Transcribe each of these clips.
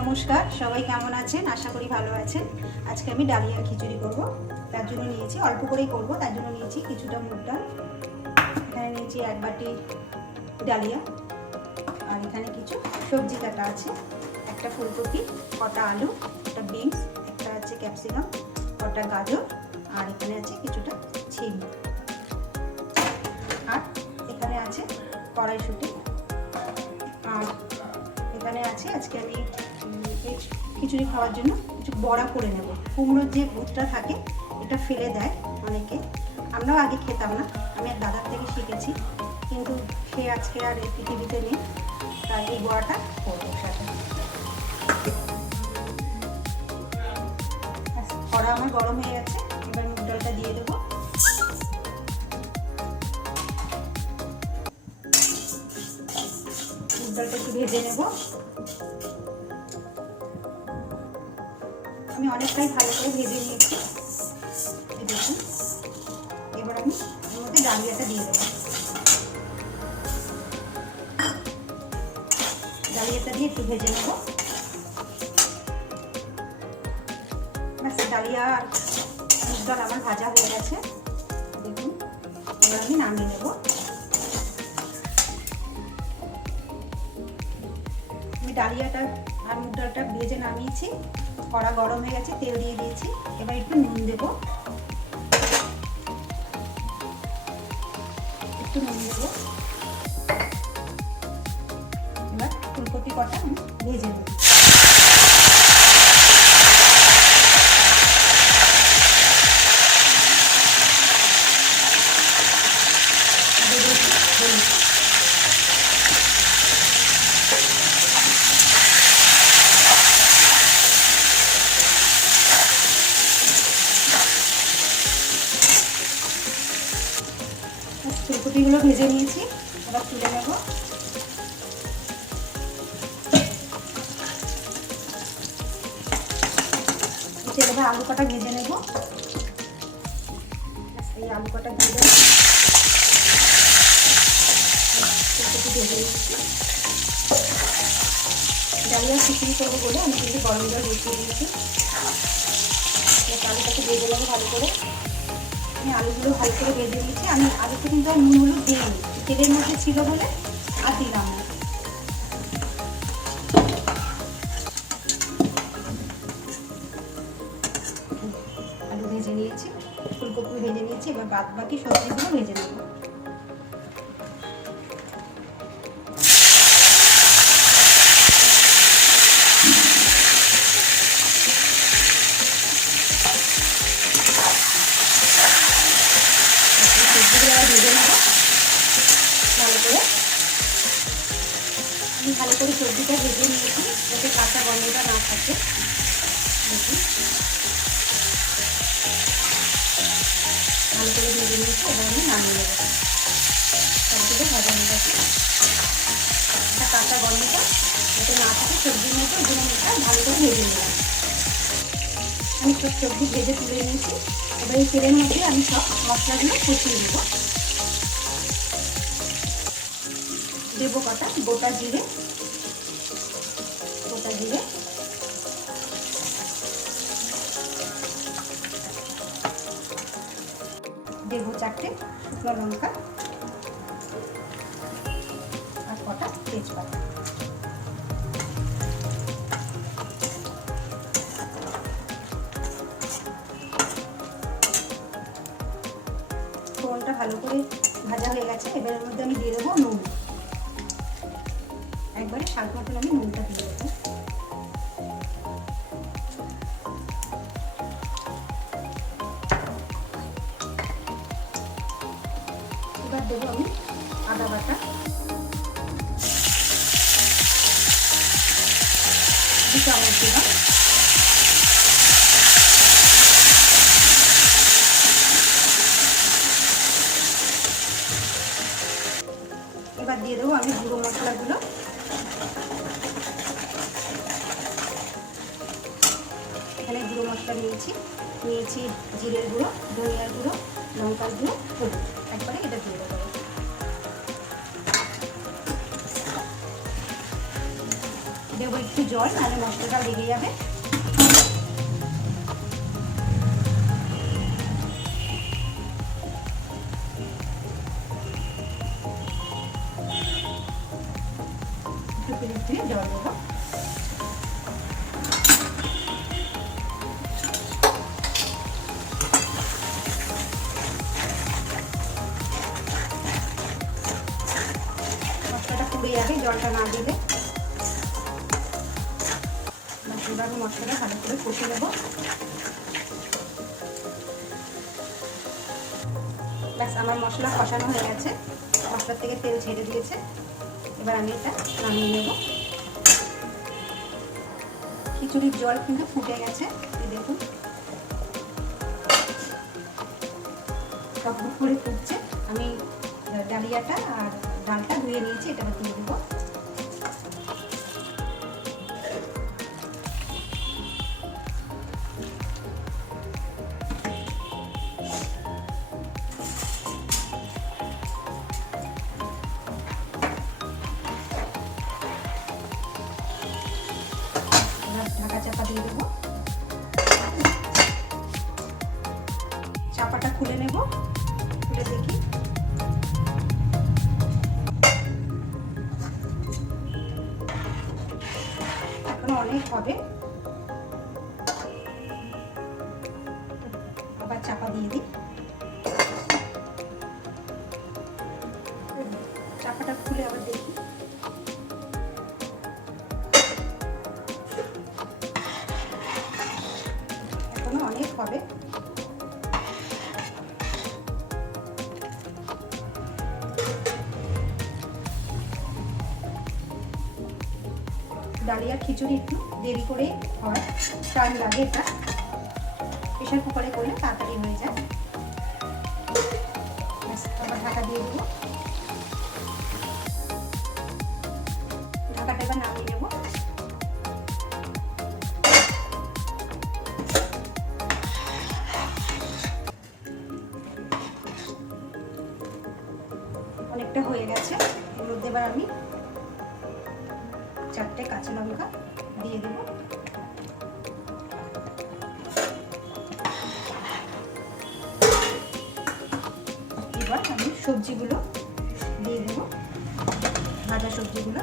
নমস্কার, সবাই কেমন আছেন? আশা করি ভালো আছেন। আজকে আমি ডালিয়ার খিচুড়ি করব। তার জন্য নিয়েছি, অল্প করেই করব, তার জন্য নিয়েছি কিছুটা মুগ ডাল, এখানে নিয়েছি 1 বাটি ডালিয়া, আর এখানে কিছু সবজি কাটা আছে, একটা ফুলকপি, কটা আলু, একটা বিনস, একটা আছে ক্যাপসিকাম, কটা গাজর, আর এখানে আছে কিছুটা ছিম, আর এখানে আছে কড়াইশুঁটি, আর এখানে আছে আজকে আমি খিচুড়ি খাওয়ার জন্য কিছু বড়া করে নেব। কুমড়োর যে ভুতটা থাকে এটা ফেলে দেয় অনেকে, আমরাও আগে খেতাম না, আমি আর দাদার থেকে শিখেছি, কিন্তু সে আজকে আর এই পৃথিবীতে নেই, তাই এই বড়াটা করবো সাথে। কড়া আমার গরম হয়ে গেছে, এবার মুগ ডালটা দিয়ে দেবো। মুগ ডালটা একটু ভেজে নেব। আমি অনেকটাই ভালো করে ভেজে নিয়েছি, দেখুন। এবার আমি এর মধ্যে ডালিয়াটা দিয়ে দেবো। ডালিয়াটা দিয়ে একটু ভেজে নেব। ডালিয়া আর মুগ ডাল আমার ভাজা হয়ে গেছে, দেখুন। এবার আমি নামিয়ে নেব। আমি ডালিয়াটা আর মুগ ডালটা ভেজে নামিয়েছি, কড়া গরম হয়ে গেছে, তেল দিয়ে দিয়েছি। এবার একটু নুন দেব, একটু নুন দেব। এবার ফুলকপি কটা আমি ভেজে নেব। ফুলকপিগুলো ভেজে নিয়েছি, এবার তুলে নেব। এবার আলু কটা ভেজে নেব। এই আলু কটা দিয়ে দেবো। ফুলকপি ভেজে নিচ্ছি। ডালিয়া খিচুড়ি করবো বলে আমি কিন্তু গরম জল বসিয়ে দিয়েছি। আলুটাকে ভেজে নেবো ভালো করে। আমি আলুগুলো ভালো করে ভেজে নিয়েছি। আমি আলুতে কিন্তু আর নুন হলুদ দিইনি, তেলের মধ্যে ছিল বলে আর দিলাম না। আলু ভেজে নিয়েছি, ফুলকপি ভেজে নিয়েছি, এবার বাদ বাকি সবজিগুলো ভেজে নেব। ভালো করে সবজিটা ভেজে নিয়েছি, যাতে কাঁচা গন্ধটা না থাকে। দেখুন, ভালো করে ভেজে নিয়েছি, এবার আমি নামিয়ে নেব। সবজিটা ভাজা হয়ে গেছে, কাঁচা গন্ধটা যাতে না থাকে সবজির মতো, ওই জন্য এটা ভালো করে ভেজে নিলাম। আমি সব সবজি ভেজে তুলে নিয়েছি। এবার এই তেলের মধ্যে আমি সব মশলাগুলো কষিয়ে নেব। দেবো কটা গোটা জিরে, দেব 4টে শুকনো লঙ্কা আর কটা তেজপাতা। ফোড়নটা ভালো করে ভাজা হয়ে গেছে, এবার এর মধ্যে আমি দিয়ে দেবো নুন। একবারে স্বাদ মতন আমি নুনটা দিয়ে দেবো। এবার দেবো আমি আদা বাটা, 2 চামচ দিলাম। এবার দিয়ে দেবো আমি গুঁড়ো মশলাগুলো। এখানে গুঁড়ো মশলা নিয়েছি জিরের গুঁড়ো, ধনিয়ার গুঁড়ো, লঙ্কার গুঁড়ো, হলুদ, একবারে এটা দিয়ে দেবো। দেবো একটু জল, নাহলে মশলাটা লেগে যাবে। একটু জল দেবো। মশলাটা পুড়ে যাবে জলটা না দিলে। এবার মশলাটা ভালো করে কষে নেব। ব্যাস, আমার মশলা কষানো হয়ে গেছে, মশলার থেকে তেল ছেড়ে দিয়েছে। এবার আমি এটা নামিয়ে নেব। খিচুড়ির জল কিন্তু ফুটে গেছে, দেখুন টকবক করে ফুটছে। আমি ডালিয়াটা আর ডালটা ধুয়ে নিয়েছি, এটা দিয়ে দেবো। ঢাকা চাপা দিয়ে দেবো। চাপাটা খুলে নেব, খুলে দেখি। এখনো অনেক হবে, আবার চাপা দিয়ে দিই। চাপাটা খুলে আবার দেখি। এখনো অনেক হবে। ডালিয়া খিচুড়ি একটু দেরি করে হয়, টাইম লাগে। এটা প্রেশার কুকারে করলে তাড়াতাড়ি হয়ে যায়। আবার ঢাকা দিয়ে দেবো। ঢাকাটা এবার নামিয়ে নেব। অনেকটা হয়ে গেছে, এর মধ্যে এবার আমি 4টে কাঁচা লঙ্কা দিয়ে দেব। এবার আমি সবজিগুলো দিয়ে দেব, ভাজা সবজিগুলো।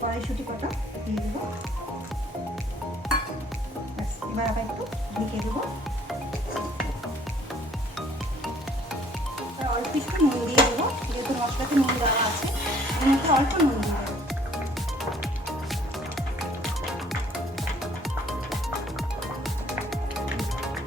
কড়াইশুঁটি কটা দিয়ে দেবো। এবার আবার একটু ঢেকে দেবো। অল্প একটু নুন দিয়ে দেবো, যেহেতু মশলাতে নুন দেওয়া আছে, এর মধ্যে অল্প নুন দিয়ে দেবো।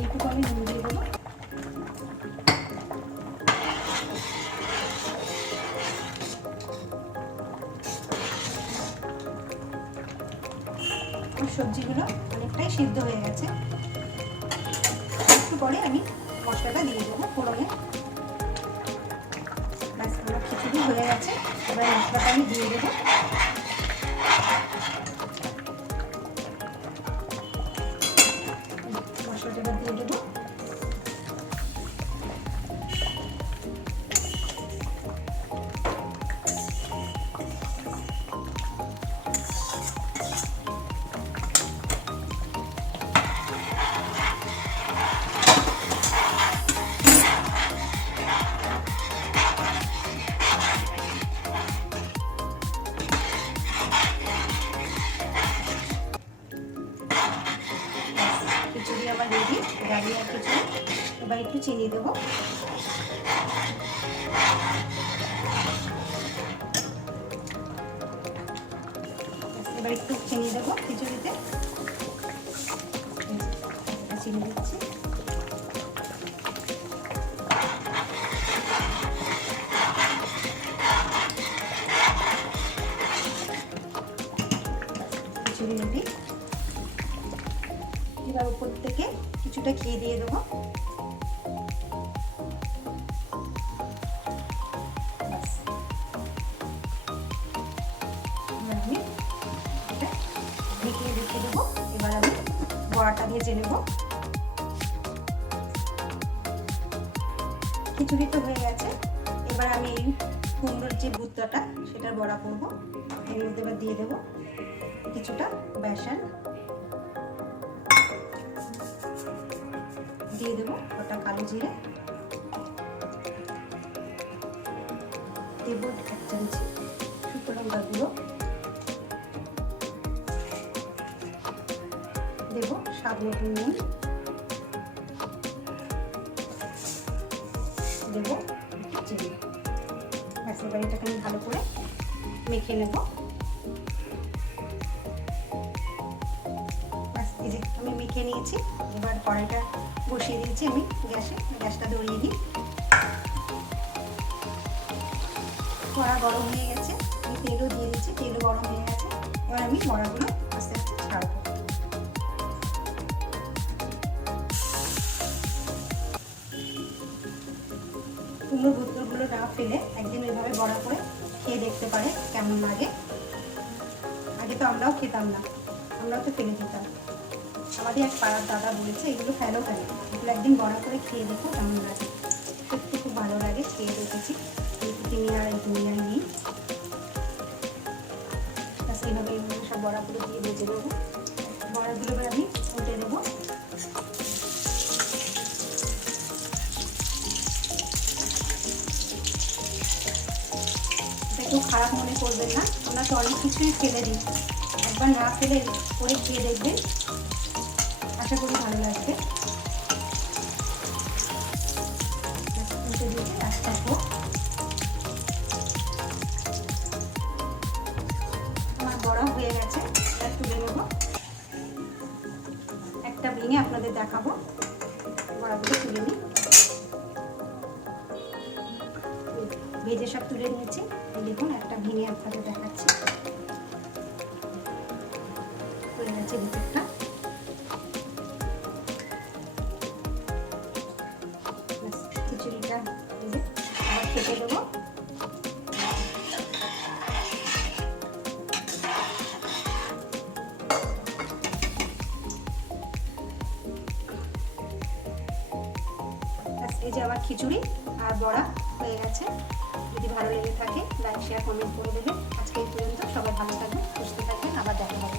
এইটুকু আমি নুন দিয়ে দেবো। সবজিগুলো অনেকটাই সিদ্ধ হয়ে গেছে, একটু পরে আমি মশলাটা দিয়ে দেবো ফোড়নে। ব্যাস, আমার খিচুড়ি হয়ে গেছে। এবার মশলাটা আমি দিয়ে দেবো। মশলাটা এবার দিয়ে দেবো। খিচুড়ি আমার রেডি, ডালিয়া খিচুড়ি। এবার একটু চিনি দেবো। এবার একটু চিনি দেবো খিচুড়িতে, চিনি দিচ্ছি। খিচুড়ি রেডি। এবার উপর থেকে কিছুটা ঘি দিয়ে দেবো। আমি এটা ঢেকে রেখে দেবো। এবার আমি বড়াটা ভেজে নেব। খিচুড়ি তো হয়ে গেছে। এবার আমি এই কুমড়োর যে ভুট্টাটা সেটার বড়া করব। এর মধ্যে এবার দিয়ে দেবো কিছুটা বেসন, দিয়ে দেবো ওটা কালো জিরে, দেবো 1 চামচ শুকনো লঙ্কা গুঁড়ো, দেবো স্বাদ মতো নুন, দেবো চিনি। ব্যাস এবার এটাকে আমি ভালো করে মেখে নেব। ব্যাস এই যে আমি মেখে নিয়েছি। এবার কড়াইটা বসিয়ে দিয়েছি আমি গ্যাসটা ধরিয়ে দিই। কড়া গরম হয়ে গেছে, আমি তেলও দিয়ে দিচ্ছি, তেলও গরম হয়ে গেছে। এবার আমি বড়াগুলো আস্তে আস্তে ছাড়বো। কুমড়োর ভুট্টাগুলো না ফেলে একদিন এভাবে বড়া করে খেয়ে দেখতে পারে কেমন লাগে। আগে তো আমরাও খেতাম না, আমরাও তো ফেলে দিতাম। আমাদের এক পাড়ার দাদা বলেছে এগুলো ফেলো কেন, এগুলো একদিন বড়া করে খেয়ে দেখো কেমন লাগে। সত্যি খুব ভালো লাগে, খেয়ে দেখেছি। তিনি আর নেই। এইভাবে সব বড়াগুলো দিয়ে ভেজে নেবো। বড়াগুলো এবার আমি উল্টে দেবো। একটু খারাপ মনে করবেন না, আমরা তো অনেক কিছুই ফেলে দিই। একবার না ফেলে করে খেয়ে দেখবেন, আশা করি ভালো লাগবে। উল্টে দিয়ে রাখতে হবে। আমার বড়া হয়ে গেছে, তুলে নেবো। একটা ভেঙে আপনাদের দেখাবো। বড়াগুলো তুলে নিই। ভেজে সব তুলে নিয়েছি। দেখুন একটা ভেঙে আপনাদের দেখাচ্ছি। হয়ে গেছে ভিতরটা। খিচুড়িটা আবার খেতে দেবো। এই যে আবার খিচুড়ি আর বড়া হয়ে গেছে। যদি ভালো লেগে থাকে লাইক শেয়ার কমেন্ট করে দেবেন। আজকে এই পর্যন্ত। সবাই ভালো থাকবেন, সুস্থ থাকবেন, আবার দেখা হবে।